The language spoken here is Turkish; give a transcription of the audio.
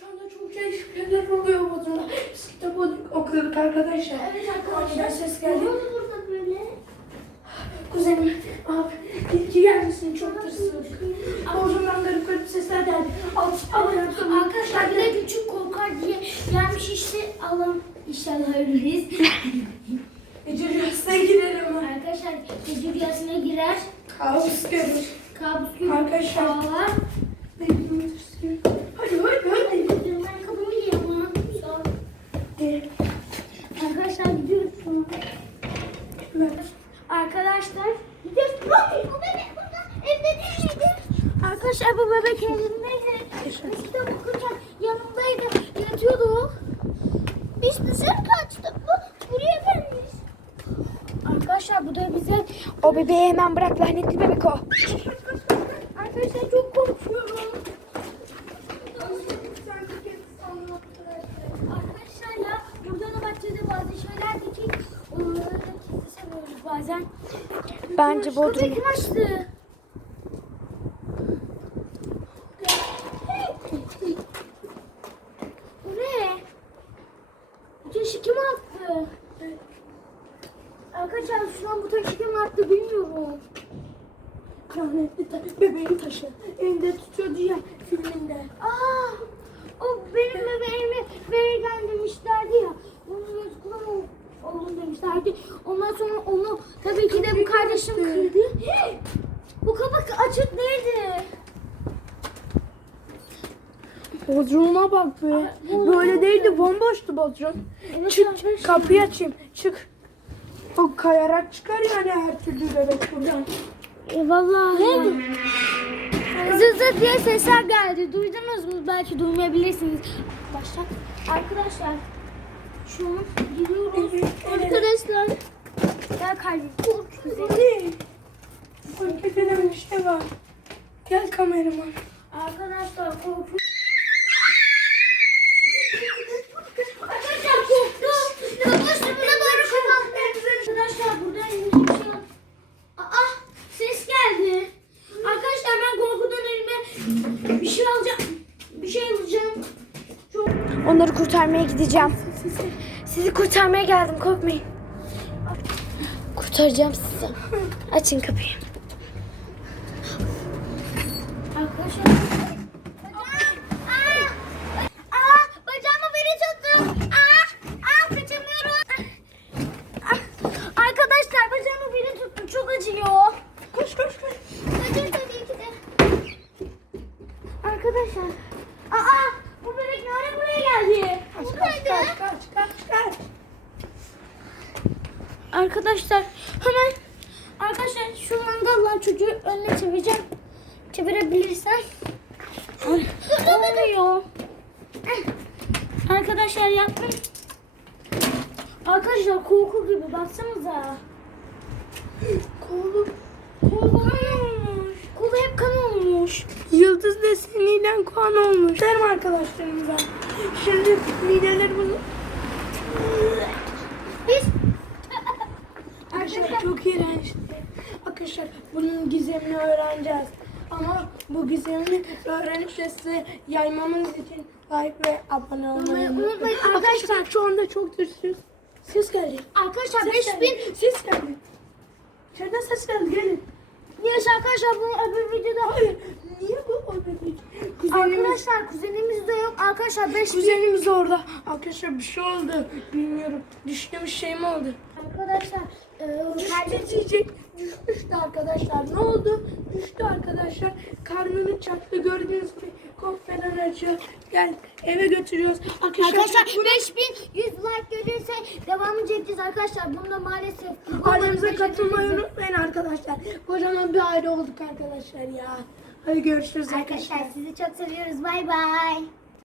Şu anda çok değişiklikler oluyor Bodrum'da. Biz kitap okuyorduk arkadaşlar. Evet arkadaşlar. ses geldi. Ne oldu burada böyle? Kuzenim, abi, ilki gelmesin çok tırsın. Bodrum'dan garip garip sesler geldi. Al, al hayatım. Arkadaşlar bir de küçük korkar diye gelmiş işte alalım. İnşallah ölürüz. Gece rüyasına girerim. Arkadaşlar gece rüyasına girer. Kabus görür. Kabus gibi Arkadaşlar. ağlar. Hadi hadi hadi. Gel. Arkadaşlar gidiyoruz. Ver. Arkadaşlar gidiyoruz. Bu bebek burada evde değil miydi? Arkadaşlar bu bebek evindeydi. Kitap okurken yanımdaydı. Yatıyordu. Biz dışarı kaçtık. Bu buraya gelmiş. Arkadaşlar bu da bize O bebeği hemen bırak lanetli bebek o. arkadaşlar çok korkuyorum. Arkadaşlar bahçede bazı şeyler dikik. Onları da kesebiliyoruz bazen. Bence Bodrum. Köpek açtı. Bu ne? Bu taşı kim attı? Arkadaşlar şu an bu taşı kim attı bilmiyorum. Lanetli ta- bebeğin taşı. Elinde tutuyordu ya filminde. Aa, o benim bebeğimi verirken demişlerdi tabii ki de bu kardeşim kırdı. Bu kapak açık değildi. Bodrum'a bak be. Böyle değildi bomboştu Bodrum. Evet Çık arkadaşlar. kapıyı açayım. Çık. O kayarak çıkar yani her türlü bebek buradan. E vallahi. Zıt zıt diye sesler geldi. Duydunuz mu? Belki duymayabilirsiniz. Başla. Arkadaşlar. Şu an gidiyoruz. Arkadaşlar. Gel kalbim. Hadi. Fark edilen bir şey var. Gel kameraman. Arkadaşlar korktum. Buna doğru bir şey yok. Aa ses geldi. Arkadaşlar ben korkudan elime bir şey alacağım. Bir şey alacağım. Çok Onları kurtarmaya gideceğim. Sizi kurtarmaya geldim korkmayın. Kurtaracağım sizi. Açın kapıyı. Arkadaşlar. Aa! Aa! Bacağımı biri tuttu. Aa! Aa! Kaçamıyorum. Aa! Arkadaşlar bacağımı biri tuttu. Çok acıyor. Koş koş koş. Acır tabii ki de. Arkadaşlar. Aa! Bu bebek ne ara buraya geldi? Kaç kaç kaç kaç kaç kaç. Arkadaşlar hemen arkadaşlar şu mandalla çocuğu önüne çevireceğim. Çevirebilirsen. Olmuyor. Arkadaşlar yaptım. Arkadaşlar korku gibi baksanıza. Kolu. Kolu kan olmuş. Kolu hep kan olmuş. Yıldız deseniyle kan olmuş. Derim arkadaşlarımıza. Şimdi liderleri bunu. Biz Arkadaşlar çok iğrençti. Arkadaşlar bunun gizemini öğreneceğiz. Ama bu gizemini öğrenip de size yaymamız için like ve abone olmayı Unutmayın arkadaşlar. Şu anda çok tırsıyoruz. Ses geldi. arkadaşlar Ses 5000 geldi. Ses geldi. İçeriden ses geldi gelin. Neyse arkadaşlar bunu öbür videoda Hayır. Niye bu o bebek? Kuzenimiz, Arkadaşlar kuzenimiz de yok. Arkadaşlar 5000 kuzenimiz orada. Arkadaşlar bir şey oldu. Bilmiyorum. Düştü bir şey mi oldu? Arkadaşlar e, Düştü diyecek. Düşmüştü arkadaşlar. Ne oldu? Düştü arkadaşlar. Karnını çaktı. Gördüğünüz gibi kop falan acıyor. Gel eve götürüyoruz. Arkadaşlar, Arkadaşlar bunu 5100 like gelirse devamını çekeceğiz arkadaşlar. Bunda maalesef ailemize katılmayı unutmayın arkadaşlar. Kocaman bir aile olduk arkadaşlar ya. Hadi görüşürüz arkadaşlar. Arkadaşlar sizi çok seviyoruz. Bay bay.